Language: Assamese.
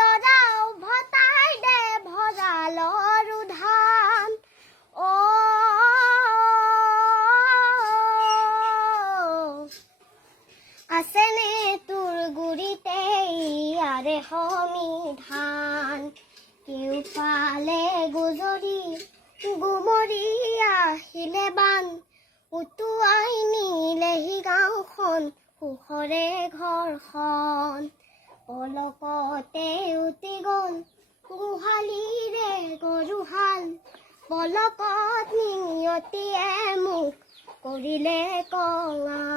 দৰাও ভতাই দে ভঁৰালৰ ধান অ আছেনে তোৰ গুৰিতে ইয়াৰে সমিধান কেউফালে গুজৰি গুমৰি আহিলে বান উটুৱাই নিলেহি গাঁওখন সুখৰে ঘৰখন পলকতে উটি গ'ল গোহালিৰে গৰুহাল পলকত নিয়তিয়ে মোক কৰিলে কঙাল